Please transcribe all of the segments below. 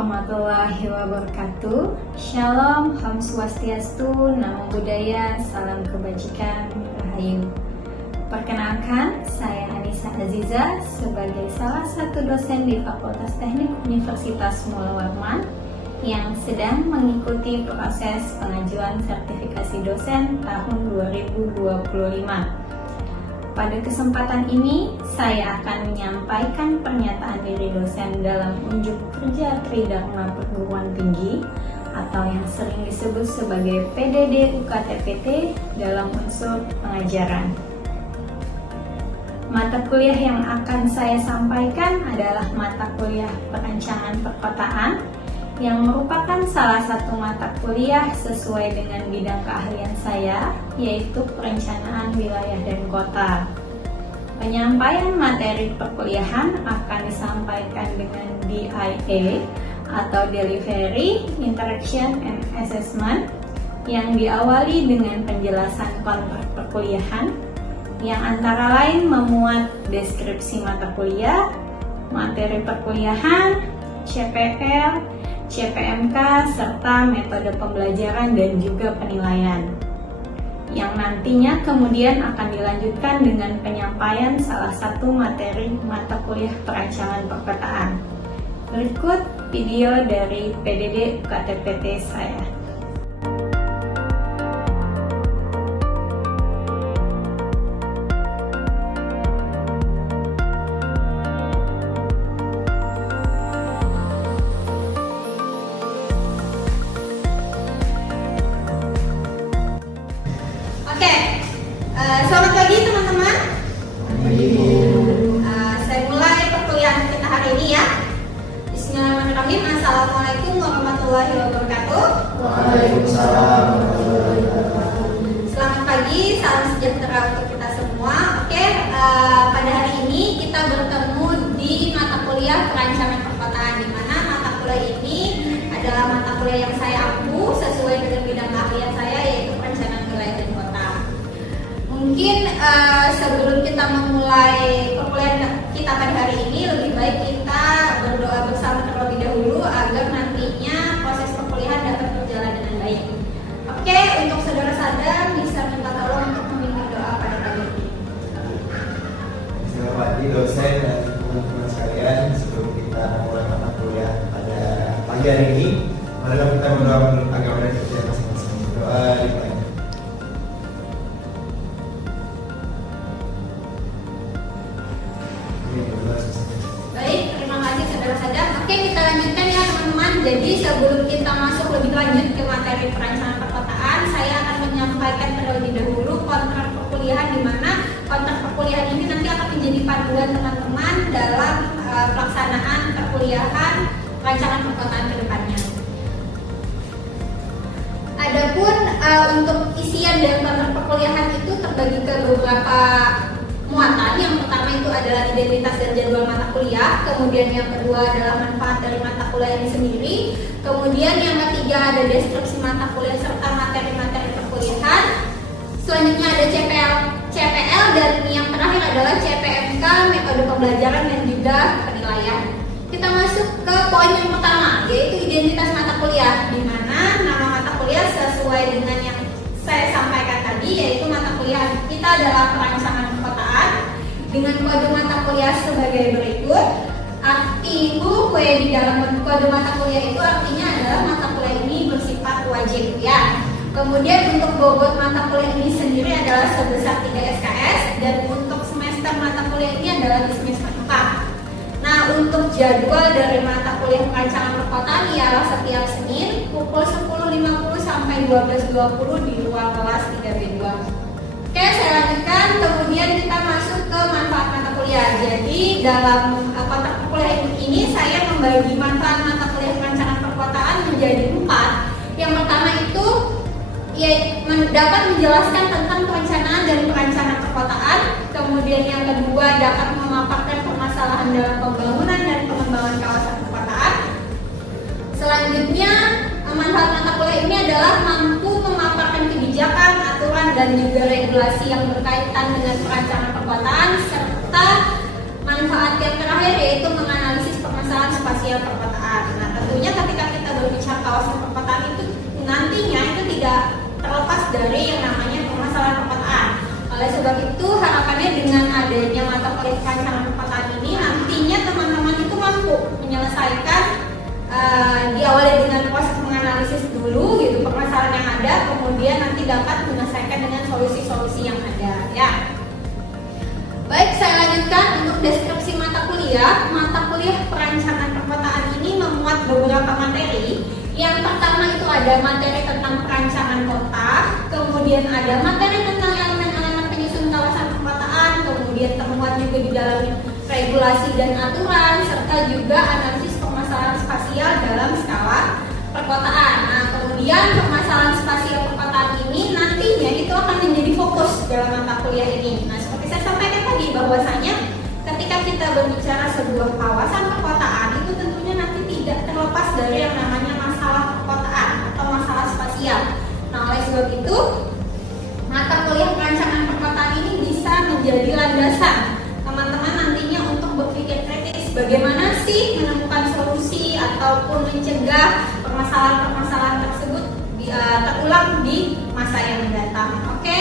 warahmatullahi wabarakatuh. Shalom, Om Swastiastu, Namo Buddhaya, Salam Kebajikan, Rahayu. Perkenalkan, saya Anissa Aziza sebagai salah satu dosen di Fakultas Teknik Universitas Mula Warman yang sedang mengikuti proses pengajuan sertifikasi dosen tahun 2025. Pada kesempatan ini, saya akan menyampaikan pernyataan diri dosen dalam unjuk kerja Tridharma Perguruan Tinggi atau yang sering disebut sebagai PDD UKTPT dalam unsur pengajaran. Mata kuliah yang akan saya sampaikan adalah mata kuliah Perencanaan Perkotaan yang merupakan salah satu mata kuliah sesuai dengan bidang keahlian saya, yaitu Perencanaan Wilayah dan Kota. Penyampaian materi perkuliahan akan disampaikan dengan DIA atau Delivery, Interaction, and Assessment yang diawali dengan penjelasan kontrak perkuliahan yang antara lain memuat deskripsi mata kuliah, materi perkuliahan, CPL, CPMK, serta metode pembelajaran dan juga penilaian, yang nantinya kemudian akan dilanjutkan dengan penyampaian salah satu materi mata kuliah perancangan perkotaan. Berikut video dari PDD UKTPT saya. Selamat pagi teman-teman. Saya mulai perkuliahan kita hari ini ya. Bismillahirrahmanirrahim. Assalamualaikum warahmatullahi wabarakatuh. Waalaikumsalam warahmatullahi wabarakatuh. Selamat pagi, salam sejahtera untuk kita semua. Pada hari ini kita bertemu di mata kuliah Perancangan Perkotaan, di mana mata kuliah ini adalah mata kuliah yang saya ampu sesuai dengan bidang keahlian saya, yaitu Perencanaan Wilayah dan Kota. Mungkin sebelum kita memulai perkuliahan kita pada hari ini, lebih baik kita berdoa bersama terlebih dahulu agar nantinya proses perkuliahan dapat berjalan dengan baik. Untuk saudara-saudara bisa minta tolong untuk memimpin doa pada pagi ini. Selamat pagi dosen dan teman-teman sekalian. Sebelum kita memulai mata kuliah pada pagi hari ini, marilah kita berdoa menurut agama dan kepercayaan masing-masing. Doa dimulai. Baik, terima kasih saudara-saudara. Kita lanjutkan ya teman-teman. Jadi sebelum kita masuk lebih lanjut ke materi perencanaan perkotaan, saya akan menyampaikan terlebih dahulu kontrak perkuliahan, di mana kontrak perkuliahan ini nanti akan menjadi panduan teman-teman dalam pelaksanaan perkuliahan perencanaan perkotaan ke depannya. Adapun untuk isian dari kontrak perkuliahan itu terbagi ke beberapa muatan. Yang pertama itu adalah identitas dan jadwal mata kuliah, kemudian yang kedua adalah manfaat dari mata kuliah ini sendiri, kemudian yang ketiga ada deskripsi mata kuliah serta materi-materi perkuliahan, selanjutnya ada CPL, dan yang terakhir adalah CPMK, metode pembelajaran dan juga penilaian. Kita masuk ke poin yang pertama, yaitu identitas mata kuliah, di mana nama mata kuliah sesuai dengan yang saya sampaikan tadi, yaitu mata kuliah kita adalah perancangan perkotaan dengan kode mata kuliah sebagai berikut. Arti huruf W di dalam kode mata kuliah itu artinya adalah mata kuliah ini bersifat wajib ya. Kemudian untuk bobot mata kuliah ini sendiri adalah sebesar 3 SKS, dan untuk semester mata kuliah ini adalah di semester 4. Nah, untuk jadwal dari mata kuliah perancangan perkotaan ialah setiap Senin pukul 10.50 sampai 12.20 di ruang kelas 3B2. Saya lanjutkan. Kemudian kita masuk ke manfaat mata kuliah. Jadi dalam kontrak perkuliahan ini saya membagi manfaat mata kuliah perencanaan perkotaan menjadi 4. Yang pertama itu dapat menjelaskan tentang perencanaan dan perancangan perkotaan. Kemudian yang kedua dapat memaparkan permasalahan dalam pembangunan dan pengembangan kawasan perkotaan. Selanjutnya, manfaat mata kuliah ini adalah mampu memaparkan kebijakan, aturan, dan juga regulasi yang berkaitan dengan perancangan perkotaan, serta manfaat yang terakhir yaitu menganalisis permasalahan spasial perkotaan. Nah, tentunya ketika kita berbicara kawasan perkotaan itu nantinya itu tidak terlepas dari yang namanya permasalahan perkotaan. Oleh sebab itu harapannya dengan adanya mata kuliah perencanaan perkotaan ini nantinya teman-teman itu mampu menyelesaikan diawali dengan proses menganalisis dulu gitu permasalahan yang ada, kemudian nanti dapat menyelesaikan dengan solusi-solusi yang ada ya. Baik, saya lanjutkan untuk deskripsi mata kuliah. Mata kuliah perencanaan perkotaan ini memuat beberapa materi. Yang pertama itu ada materi tentang perancangan kota, kemudian ada materi tentang elemen-elemen penyusun kawasan perkotaan, kemudian termuat juga di dalam regulasi dan aturan, serta juga analisis permasalahan spasial dalam skala perkotaan. Nah, kemudian permasalahan spasial perkotaan ini nantinya itu akan menjadi fokus dalam mata kuliah ini. Nah, seperti saya sampaikan tadi bahwasanya ketika kita berbicara sebuah kawasan perkotaan itu tentunya nanti tidak terlepas dari yang namanya masalah perkotaan atau masalah spasial. Nah, oleh sebab itu mata kuliah perancangan perkotaan ini bisa menjadi landasan teman-teman nantinya untuk berpikir kritis bagaimana sih menemukan solusi ataupun mencegah permasalahan-permasalahan tersebut terulang di masa yang mendatang. Oke,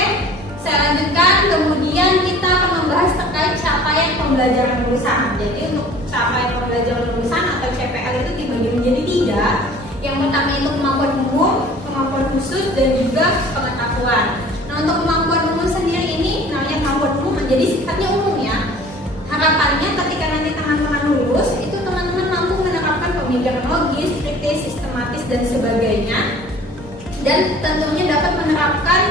saya lanjutkan. Kemudian kita akan membahas terkait capaian pembelajaran lulusan. Jadi untuk capaian pembelajaran lulusan atau CPL itu dibagi menjadi 3. Yang pertama itu kemampuan umum, kemampuan khusus, dan juga pengetahuan. Nah, untuk kemampuan umum sendiri ini namanya kemampuan umum menjadi sifatnya umum ya. Harapannya ketika nanti teman-teman lulus itu teman-teman mampu menerapkan pemikiran logis, kritis, sistematis dan sebagainya, dan tentunya dapat menerapkan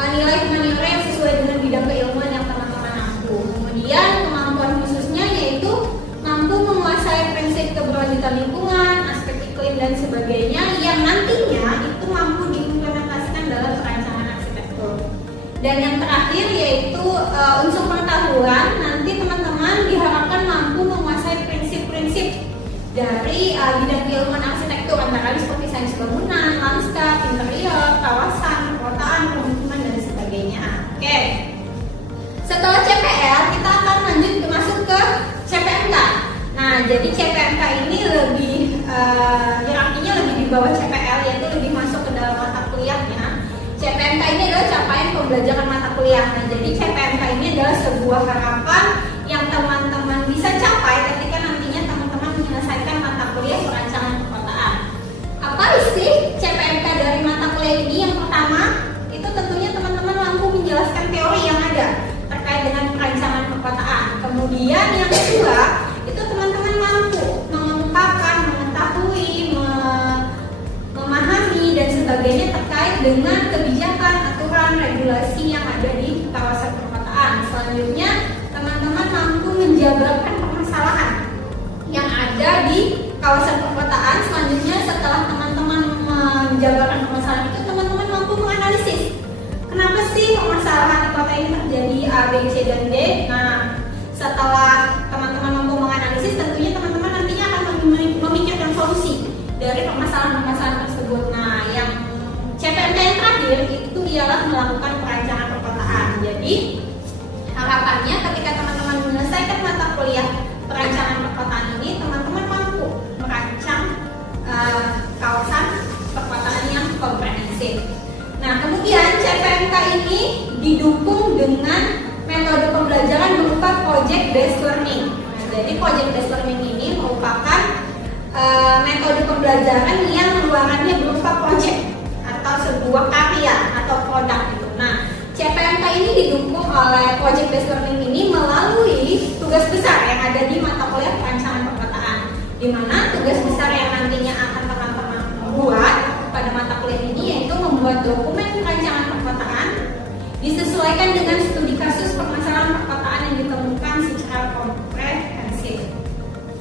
nilai-nilai yang sesuai dengan bidang keilmuan yang teman-teman mampu. Kemudian kemampuan khususnya yaitu mampu menguasai prinsip keberlanjutan lingkungan, aspek iklim dan sebagainya yang nantinya itu mampu diimplementasikan dalam perancangan arsitektur. Dan yang terakhir yaitu unsur pengetahuan. Nanti teman-teman diharapkan mampu menguasai prinsip-prinsip dari bidang keilmuan arsitektur antara lain seperti sains bangunan, lanskap, interior, kawasan, perkotaan, pemukiman dan sebagainya. Oke. Setelah CPL kita akan lanjut masuk ke CPMK. Nah, jadi CPMK ini lebih hierarkinya lebih di bawah CPL, yaitu lebih masuk ke dalam mata kuliahnya. CPMK ini adalah capaian pembelajaran mata kuliah. Nah, jadi CPMK ini adalah sebuah harapan yang teman-teman bisa capai ketika nantinya teman-teman menyelesaikan mata kuliah perancangan perkotaan. Apa isi CPMK dari mata kuliah ini? Yang pertama, itu tentunya teman-teman mampu menjelaskan teori yang ada terkait dengan perancangan perkotaan. Kemudian yang kedua, itu teman-teman mampu mengungkapkan, mengetahui, memahami dan sebagainya terkait dengan kebijakan, aturan, regulasi yang ada di kawasan perkotaan. Selanjutnya, teman-teman mampu menjabarkan permasalahan yang ada di kawasan perkotaan. Selanjutnya, setelah teman-teman menjabarkan permasalahan itu, teman-teman mampu menganalisis kenapa sih permasalahan di kota ini terjadi A, B, C, dan D. Nah, setelah teman-teman mampu menganalisis, tentunya teman-teman nantinya akan memikirkan solusi dari permasalahan-permasalahan tersebut. Nah, yang CPMK yang terakhir itu ialah melakukan perancangan perkotaan. Jadi, harapannya ketika teman-teman menyelesaikan mata kuliah perancangan perkotaan ini, teman-teman mampu merancang kawasan perkotaan yang komprehensif. Nah, kemudian CPMK ini didukung dengan metode pembelajaran berupa project based learning. Nah, jadi project based learning ini merupakan metode pembelajaran yang ruangannya berupa project atau sebuah karya atau produk gitu. Nah, CPMK ini didukung oleh project based learning ini melalui tugas besar yang ada di mata kuliah perancangan perkotaan, di mana tugas besar yang nantinya akan teman-teman buat pada mata kuliah ini yaitu membuat dokumen perancangan perkotaan disesuaikan dengan studi kasus permasalahan perkotaan yang ditemukan secara komprehensif.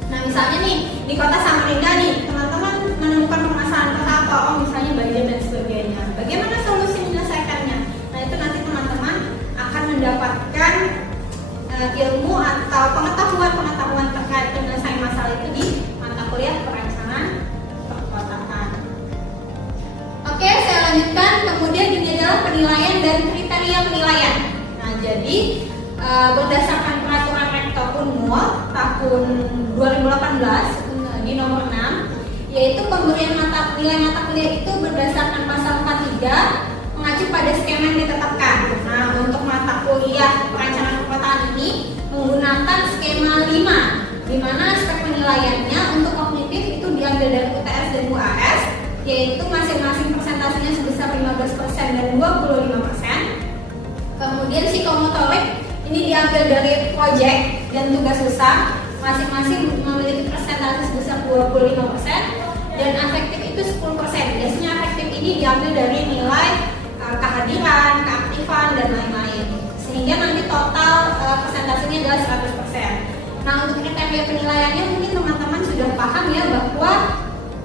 Nah, misalnya nih di kota Samarinda nih, teman-teman menemukan permasalahan kota apa? Oh, misalnya banjir dan sebagainya. Bagaimana solusi menyelesaikannya? Nah, itu nanti teman-teman akan mendapatkan ilmu atau pengetahuan terkait penyelesaian masalah itu di mata kuliah perancangan perkotaan. Oke, saya lanjutkan. Kemudian ini adalah penilaian dan kriteria penilaian. Nah, jadi berdasarkan peraturan Rektor Unmul tahun 2018 di nomor 6, yaitu pemberian nilai mata kuliah itu berdasarkan pasal 43 mengacu pada skema yang ditetapkan. Nah, untuk mata kuliah perencanaan perkotaan ini menggunakan skema 5, di mana aspek penilaiannya untuk kognitif itu diambil dari UTS dan UAS, yaitu masing-masing persentasenya sebesar 15% dan 25%. Kemudian psikomotorik ini diambil dari proyek dan tugas usaha, masing-masing memiliki persentase sebesar 25%, dan afektif itu 10%. Biasanya afektif ini diambil dari nilai kehadiran, keaktifan, dan lain-lain, sehingga nanti total persentasenya adalah 100%. Nah, untuk kriteria penilaiannya mungkin teman-teman sudah paham ya, bahwa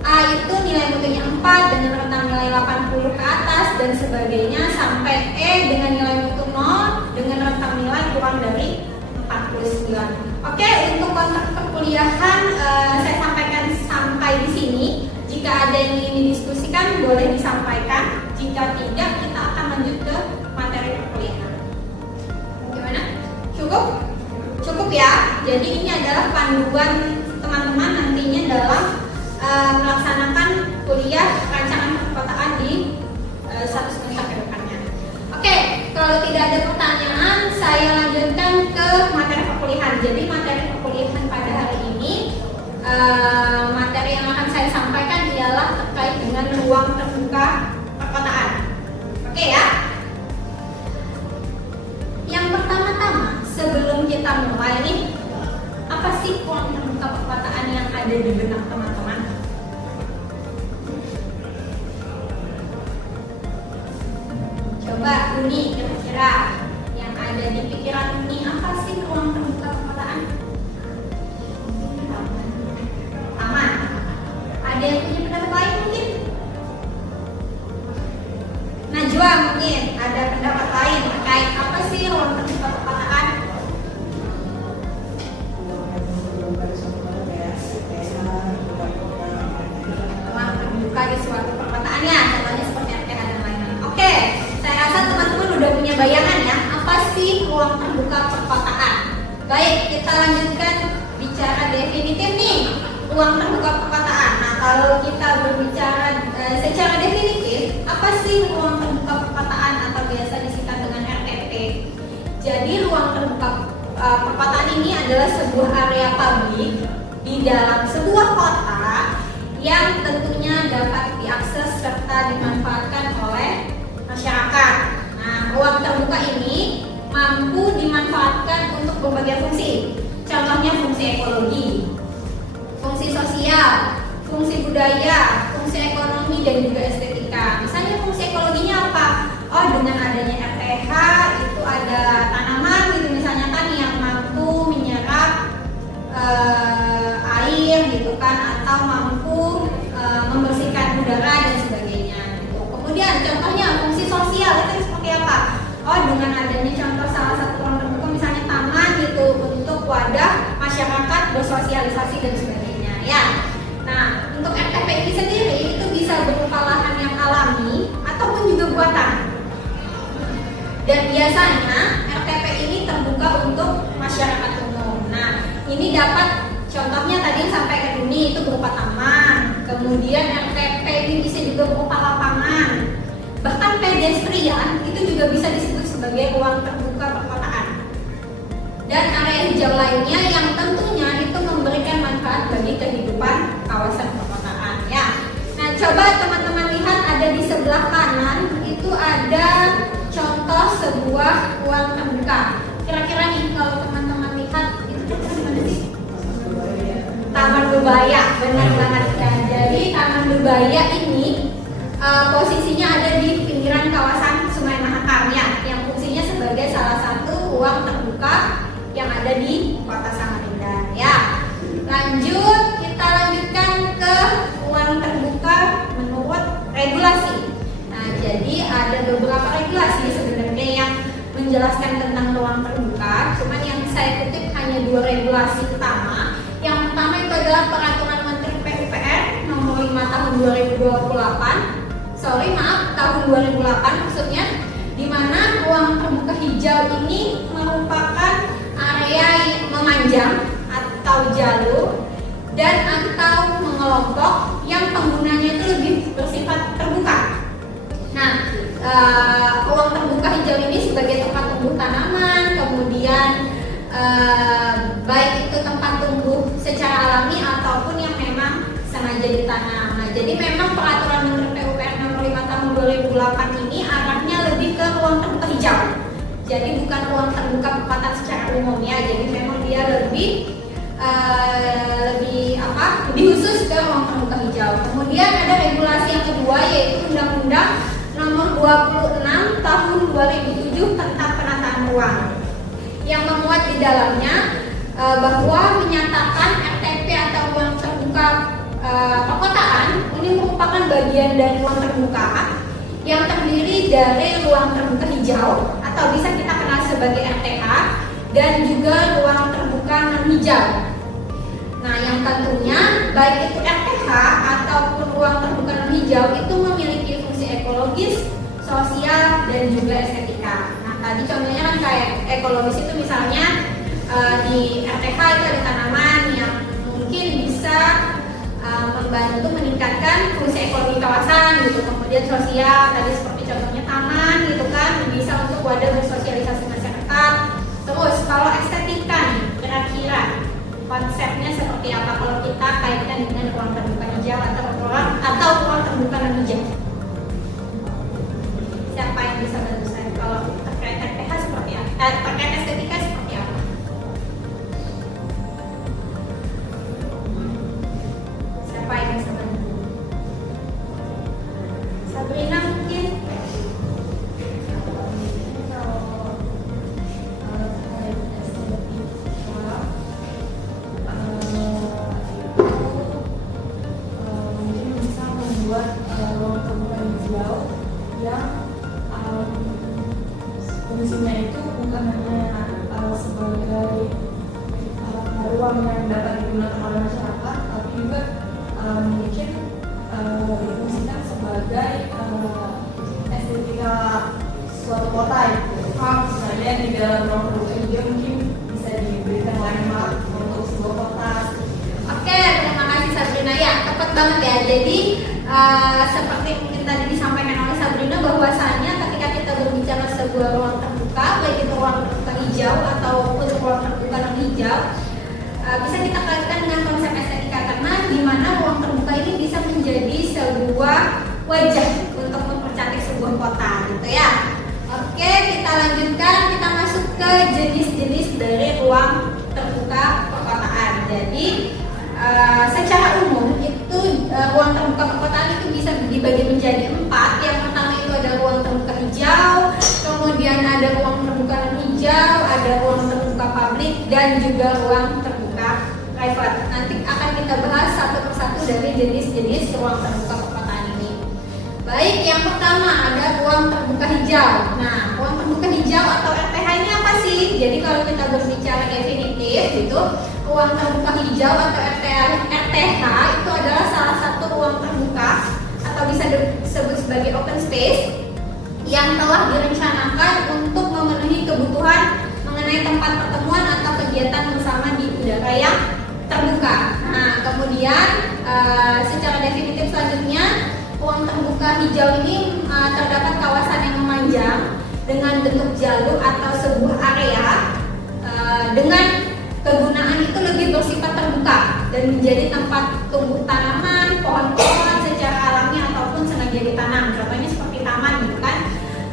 A itu nilai mutunya 4 dengan rentang nilai 80 ke atas dan sebagainya, sampai E dengan nilai mutu 0 dengan rentang nilai kurang dari 49. Oke, untuk kontrak perkuliahan saya sampaikan sampai di sini. Jika ada yang ingin didiskusikan boleh disampaikan. Jika tidak, kita akan lanjut ke materi perkuliahan. Gimana? Cukup? Cukup ya. Jadi ini adalah panduan teman-teman nantinya dalam melaksanakan kuliah rancangan perkotaan di satu semester ke depannya. Oke, kalau tidak ada pertanyaan, saya lanjutkan ke materi perkuliahan. Jadi materi perkuliahan pada hari ini, materi yang akan saya sampaikan ialah terkait dengan ruang terbuka perkotaan. Oke ya. Yang pertama-tama, sebelum kita mulai nih, apa sih ruang terbuka perkotaan yang ada di benak teman-teman? Coba Uni, kira-kira yang ada di pikiran Uni, apa sih ruang terbuka perkotaan? Taman. Ada yang punya pendapat lain mungkin? Najwa mungkin ada pendapat lain terkait apa sih ruang terbuka perkotaan? Ruang terbuka di suatu perkotaannya, contohnya seperti RTH dan lain-lain. Oke, saya rasa teman-teman udah punya bayangan ya, apa sih ruang terbuka perkotaan. Baik, kita lanjutkan bicara definitif nih, ruang terbuka perkotaan. Nah, kalau kita berbicara secara definitif, apa sih ruang terbuka perkotaan atau biasa disingkat dengan RTP? Jadi ruang terbuka perkotaan ini adalah sebuah area publik di dalam sebuah kota yang tentunya dapat diakses serta dimanfaatkan oleh masyarakat. Nah, ruang terbuka ini mampu dimanfaatkan untuk berbagai fungsi. Contohnya fungsi ekologi, fungsi sosial, fungsi budaya, fungsi ekonomi, dan juga estetika. Misalnya fungsi ekologinya apa? Oh, dengan adanya RTH itu ada tanaman gitu misalnya kan yang mampu menyerap air gitu kan, atau mampu membersihkan udara dan sebagainya gitu. Kemudian contohnya fungsi sosial itu seperti apa? Oh, dengan adanya contoh salah satu ruang terbuka misalnya taman gitu untuk wadah masyarakat bersosialisasi dan sebagainya ya. Nah, untuk RTP ini sendiri itu bisa berupa lahan yang alami ataupun juga buatan. Dan biasanya RTP ini terbuka untuk masyarakat umum. Nah, ini dapat contohnya tadi yang sampaikan ini itu berupa taman. Kemudian RTP ini bisa juga berupa lapangan. Bahkan pedestrian itu juga bisa disebut sebagai ruang terbuka perkotaan. Dan area hijau lainnya yang tentunya itu memberikan manfaat bagi kehidupan kawasan perkotaan ya. Nah, coba teman-teman lihat ada di sebelah kanan itu ada contoh sebuah ruang terbuka. Kira-kira nih kalau teman-teman lihat itu di mana sih? Taman Bebaya, benar banget kan. Jadi Taman Bebaya ini posisinya ada di pinggiran kawasan Sungai Mahakam ya, yang fungsinya sebagai salah satu ruang terbuka yang ada di Kota Samarinda ya. Lanjut, kita lanjutkan ke ruang terbuka menurut regulasi. Nah, jadi ada beberapa regulasi sebenarnya yang menjelaskan tentang ruang terbuka. Cuman yang saya kutip hanya 2 regulasi utama. Yang pertama itu adalah Peraturan Menteri PUPR nomor 5 tahun 2028. Tahun 2008 maksudnya, di mana ruang terbuka hijau ini merupakan area memanjang atau jalur dan atau mengelompok yang penggunanya itu lebih bersifat terbuka. Nah, ruang terbuka hijau ini sebagai tempat tumbuh tanaman, kemudian baik itu tempat tumbuh secara alami ataupun yang memang sengaja ditanam. Nah, jadi memang peraturan Menteri PUPR nomor 5 tahun 2008 ini arahnya lebih ke ruang terbuka hijau. Jadi bukan ruang terbuka perkotaan secara umum ya. Jadi memang dia lebih khusus ke ruang terbuka hijau. Kemudian ada regulasi yang kedua yaitu Undang-Undang nomor 26 tahun 2007 tentang penataan ruang yang memuat di dalamnya bahwa menyatakan RTP atau ruang terbuka perkotaan ini merupakan bagian dari ruang terbuka yang terdiri dari ruang terbuka hijau atau bisa kita kenal sebagai RTH dan juga ruang terbuka non hijau. Nah, yang tentunya baik itu RTH ataupun ruang terbuka non hijau itu memiliki fungsi ekologis, sosial, dan juga estetika. Nah, tadi contohnya kan kayak ekologis itu misalnya di RTH itu ada tanaman yang mungkin bisa membantu meningkatkan fungsi ekologi kawasan gitu. Kemudian sosial tadi seperti contohnya taman gitu kan, bisa untuk wadah bersosialisasi masyarakat. Terus kalau estetika nih, kira-kira konsepnya seperti apa kalau kita kaitkan dengan ruang terbuka hijau atau ruang terbuka non hijau? Siapa yang bisa bantu saya kalau terkait RTH seperti apa? Terkait estetika seperti apa? Siapa yang bisa bantu? Sabrina mungkin? Fungsinya itu bukan hanya sebagai ruang yang dapat digunakan oleh masyarakat, tapi juga mungkin difungsikan sebagai estetika suatu kota itu. Misalnya di dalam ruang terbuka hijau mungkin bisa diberikan landmark untuk sebuah kota. Oke, terima kasih Sabrina. Ya, tepat banget ya. Jadi seperti mungkin tadi disampaikan oleh Sabrina bahwasanya ketika kita berbicara sebuah ruang terbuka, baik itu ruang terbuka hijau ataupun ruang terbuka non hijau, bisa kita kaitkan dengan konsep estetika karena di mana ruang terbuka ini bisa menjadi sebuah wajah untuk mempercantik sebuah kota, gitu ya. Oke, kita lanjutkan. Kita masuk ke jenis-jenis dari ruang terbuka perkotaan. Jadi secara umum itu ruang terbuka perkotaan itu bisa dibagi menjadi 4. Yang pertama itu ada ruang terbuka hijau, kemudian ada ruang terbuka non hijau, ada ruang terbuka publik, dan juga ruang terbuka private. Nanti akan kita bahas satu persatu dari jenis-jenis ruang terbuka perkotaan ini. Baik, yang pertama ada ruang terbuka hijau. Nah, ruang terbuka hijau atau RTH ini apa sih? Jadi kalau kita berbicara definitif itu ruang terbuka hijau atau RTH itu adalah salah satu ruang terbuka atau bisa disebut sebagai open space yang telah direncanakan untuk memenuhi kebutuhan mengenai tempat pertemuan atau kegiatan bersama di udara yang terbuka. Nah, kemudian secara definitif selanjutnya ruang terbuka hijau ini terdapat kawasan yang memanjang dengan bentuk jalur atau sebuah area dengan kegunaan itu lebih bersifat terbuka dan menjadi tempat tumbuh tanaman, pohon-pohon secara alami ataupun sengaja ditanam. Contohnya seperti taman gitu kan.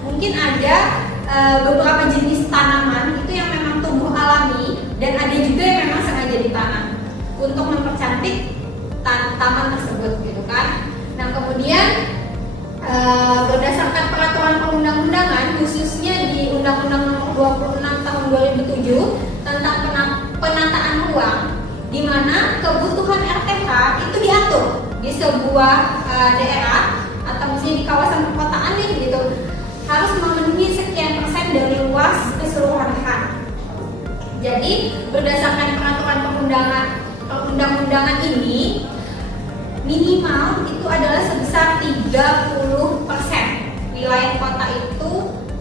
Mungkin ada beberapa jenis tanaman itu yang memang tumbuh alami dan ada juga yang memang sengaja ditanam untuk mempercantik taman tersebut gitu kan. Nah, kemudian berdasarkan peraturan perundang-undangan khususnya di Undang-Undang Nomor 26 Tahun 2007 tentang penataan ruang, di mana kebutuhan RTH itu diatur di sebuah daerah atau misalnya di kawasan perkotaan nih gitu harus memenuhi sekian persen dari luas keseluruhan lahan. Jadi berdasarkan peraturan perundang-undangan ini minimal itu adalah sebesar 30% wilayah kota itu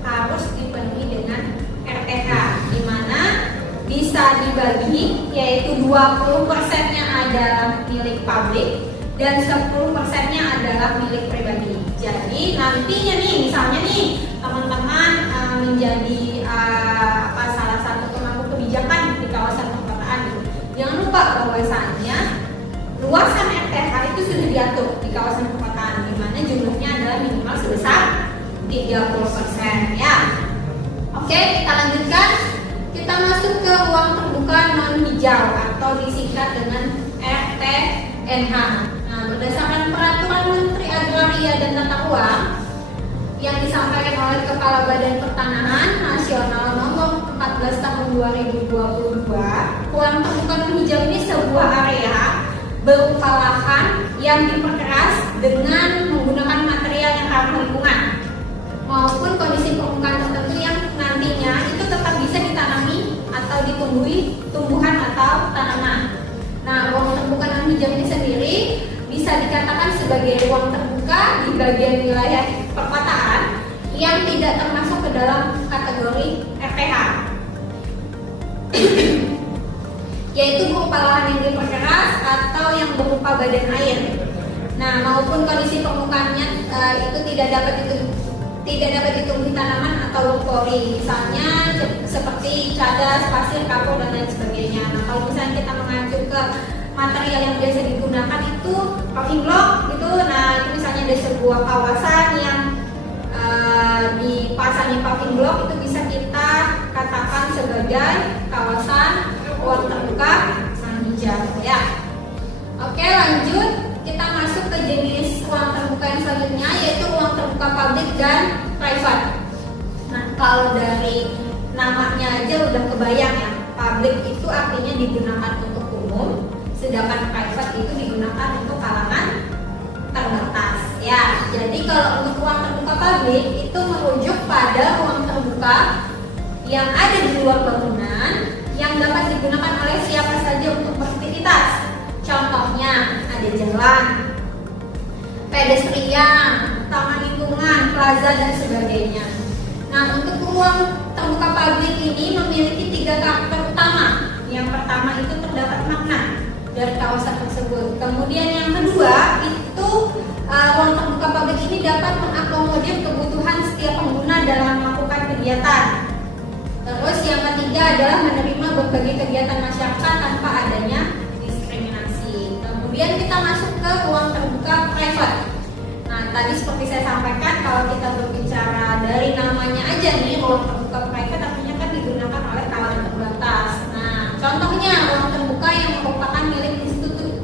harus dipenuhi dengan RTH, di mana bisa bisa dibagi, yaitu 20%-nya adalah milik publik dan 10%-nya adalah milik pribadi. Jadi nantinya nih, misalnya nih teman-teman menjadi salah satu pemangku kebijakan di kawasan perkotaan, jangan lupa bahwasannya luasan RTH itu sudah diatur di kawasan perkotaan, di mana jumlahnya adalah minimal sebesar 30% ya. Oke, kita lanjutkan. Kita masuk ke ruang terbuka non hijau atau disingkat dengan RTNH. Nah, berdasarkan peraturan Menteri Agraria dan Tata Ruang yang disampaikan oleh Kepala Badan Pertanahan Nasional nomor 14 tahun 2022, ruang terbuka non hijau ini sebuah area berupa lahan yang diperkeras dengan menggunakan material yang ramah lingkungan maupun kondisi permukaan tertentu yang nantinya itu tetap bisa ditanami atau ditumbuhi tumbuhan atau tanaman. Nah, ruang terbuka non hijau ini sendiri bisa dikatakan sebagai ruang terbuka di bagian wilayah perkotaan yang tidak termasuk ke dalam kategori RTH, yaitu berupa lahan yang diperkeras atau yang berupa badan air. Nah, maupun kondisi permukaannya itu tidak dapat ditumbuhi tanaman atau lumpuri, misalnya seperti cadas, pasir, kapur dan lain sebagainya. Nah, kalau misalnya kita mengacu ke material yang biasa digunakan itu paving block gitu. Nah, itu misalnya ada sebuah kawasan yang dipasangi paving block, itu bisa kita katakan sebagai kawasan ruang terbuka non hijau ya. Oke, lanjut kita masuk ke jenis ruang terbuka yang selanjutnya, yaitu ruang terbuka publik dan private. Nah, kalau dari namanya aja udah kebayang ya, publik itu artinya digunakan untuk umum, sedangkan private itu digunakan untuk kalangan terbatas ya. Jadi kalau untuk ruang terbuka publik itu merujuk pada ruang terbuka yang ada di luar bangunan yang dapat digunakan oleh siapa saja untuk beraktivitas. Contohnya ada jalan, pedestrian, taman lingkungan, plaza dan sebagainya. Nah, untuk ruang terbuka publik ini memiliki 3 karakter utama. Yang pertama itu terdapat makna dari kawasan tersebut. Kemudian yang kedua itu ruang terbuka publik ini dapat mengakomodir kebutuhan setiap pengguna dalam melakukan kegiatan. Terus yang ketiga adalah menerima berbagai kegiatan masyarakat tanpa adanya diskriminasi. Kemudian kita masuk ke ruang terbuka private. Nah, tadi seperti saya sampaikan, kalau kita berbicara dari namanya aja nih, ruang terbuka private artinya kan digunakan oleh kalangan terbatas. Nah, contohnya ruang terbuka yang merupakan milik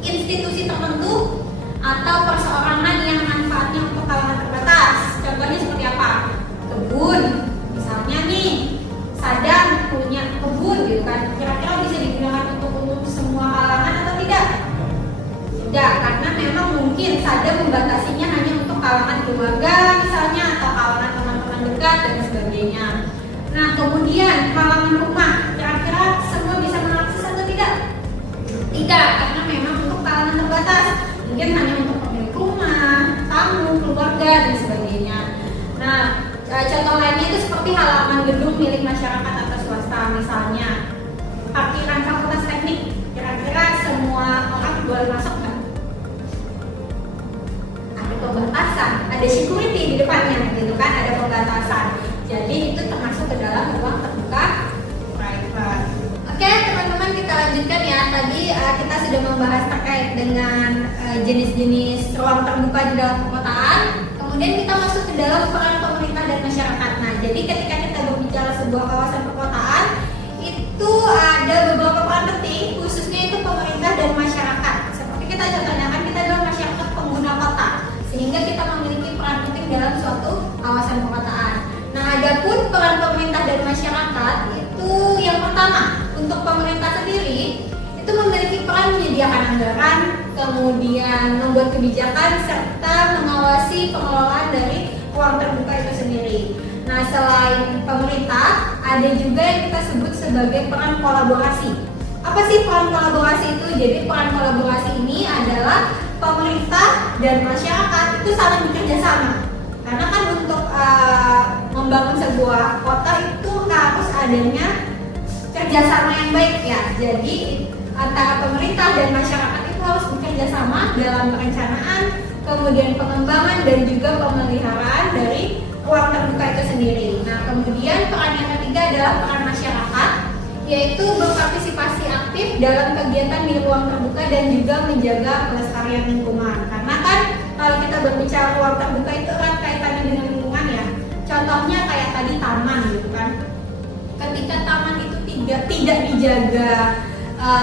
institusi tertentu atau perseorangan yang manfaatnya untuk kalangan terbatas. Contohnya seperti apa? Kebun, misalnya nih, Sadam punya kebun gitu kan, kira-kira bisa digunakan untuk umum semua kalangan atau tidak? Tidak, karena memang mungkin Sadam membatasinya hanya untuk kalangan keluarga misalnya, atau kalangan teman-teman dekat dan sebagainya. Nah, kemudian halaman rumah, kira-kira semua bisa mengakses atau tidak? Tidak, karena memang untuk kalangan terbatas, mungkin hanya untuk pemilik rumah, tamu, keluarga dan sebagainya. Nah, contoh lainnya itu seperti halaman gedung milik masyarakat atau swasta, misalnya parkiran fakultas teknik, kira-kira semua orang boleh masuk kan? Ada pembatasan, ada security di depannya gitu kan, ada pembatasan. Jadi itu termasuk ke dalam ruang terbuka private. Oke, teman-teman, kita lanjutkan ya. Tadi kita sudah membahas terkait dengan jenis-jenis ruang terbuka di dalam perkotaan. Kemudian kita masuk ke dalam peran pemerintah dan masyarakat. Nah, jadi ketika kita berbicara sebuah kawasan perkotaan, itu ada beberapa peran penting, khususnya itu pemerintah dan masyarakat. Seperti kita contohnya kan, kita adalah masyarakat pengguna kota, sehingga kita memiliki peran penting dalam suatu kawasan perkotaan. Nah, adapun peran pemerintah dan masyarakat itu yang pertama, untuk pemerintah sendiri itu memiliki peran menyediakan anggaran, kemudian membuat kebijakan serta mengawasi pengelolaan dari ruang terbuka itu sendiri. Nah, selain pemerintah, ada juga yang kita sebut sebagai peran kolaborasi. Apa sih peran kolaborasi itu? Jadi peran kolaborasi ini adalah pemerintah dan masyarakat itu saling bekerja sama. Karena kan untuk membangun sebuah kota itu harus adanya kerjasama yang baik ya. Jadi antara pemerintah dan masyarakat itu harus bekerja sama dalam perencanaan, kemudian pengembangan dan juga pemeliharaan dari ruang terbuka itu sendiri. Nah, kemudian peran yang ketiga adalah peran masyarakat, yaitu berpartisipasi aktif dalam kegiatan di ruang terbuka dan juga menjaga pelestarian lingkungan. Karena kan kalau kita berbicara ruang terbuka itu erat kaitannya dengan lingkungan ya. Contohnya kayak tadi taman gitu kan. Ketika taman itu tidak dijaga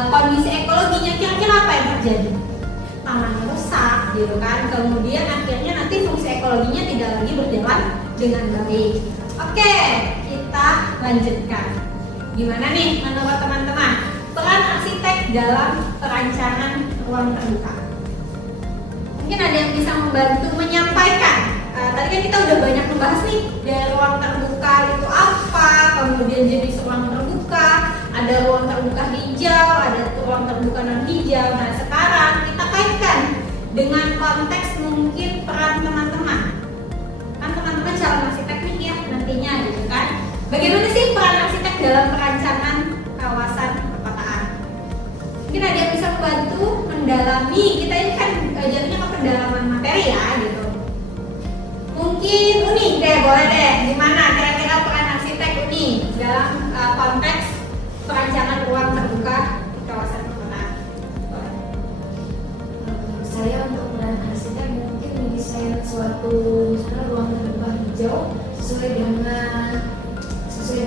kondisi ekologinya, kira-kira apa yang terjadi? Tamannya rusak gitu kan. Kemudian akhirnya nanti fungsi ekologinya tidak lagi berjalan dengan baik. Oke, kita lanjutkan. Gimana nih menurut teman-teman peran arsitek dalam perancangan ruang terbuka? Mungkin ada yang bisa membantu menyampaikan. Tadi kan kita udah banyak membahas nih dari ruang terbuka itu apa, kemudian jenis ruang terbuka, ada ruang terbuka hijau, ada ruang terbuka non hijau. Nah, sekarang kita kaitkan dengan konteks mungkin peran teman-teman. Kan teman-teman calon arsitek nih ya nantinya gitu kan. Bagaimana sih peran arsitek dalam perancangan kawasan perkotaan? Mungkin ada yang bisa membantu mendalami, kita ini kan jadinya ke pendalaman materi ya gitu. Mungkin Uni deh, boleh deh. Gimana kira-kira peran arsitek Uni dalam konteks perancangan ruang terbuka di kawasan perkotaan? Saya untuk peran arsitek mungkin mendesain suatu misalnya ruang terbuka hijau sesuai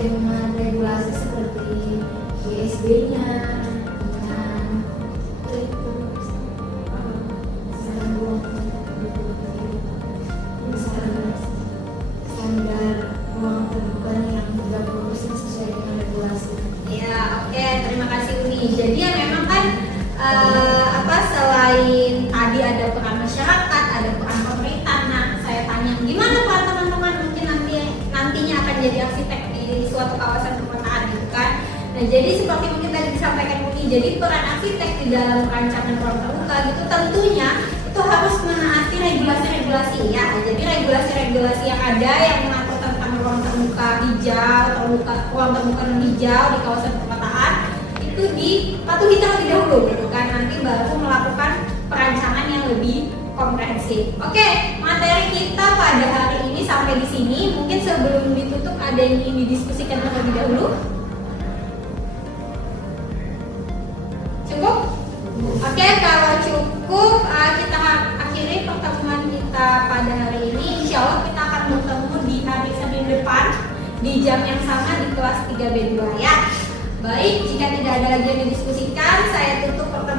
dengan regulasi seperti GSB-nya, dengan standar ruang terbuka yang 30% sesuai dengan regulasi. Ya, oke, terima kasih Uni. Jadi ya memang kan selain tadi ada peran masyarakat, ada peran pemerintah. Nah, saya tanya gimana peran teman-teman mungkin nantinya akan jadi arsitek di suatu kawasan perkotaan gitu kan. Nah, jadi seperti mungkin tadi disampaikan Uni, jadi peran arsitek di dalam perancangan ruang terbuka gitu tentunya itu harus menaati regulasi-regulasi ya. Jadi regulasi-regulasi yang ada yang mengatur tentang ruang terbuka hijau, ruang terbuka non hijau di kawasan perkotaan itu dipatuhi terlebih dahulu gitu kan. Nanti baru melakukan perancangan yang lebih komprehensif. Oke, materi kita pada hari ini sampai di sini. Mungkin sebelum ditutup ada yang ingin didiskusikan terlebih dahulu? Cukup? Oke, kalau cukup kita akhiri pertemuan kita pada hari ini. Insya Allah kita akan bertemu di hari Senin depan di jam yang sama di kelas 3B2 ya. Baik, jika tidak ada lagi yang didiskusikan, saya tutup pertemuan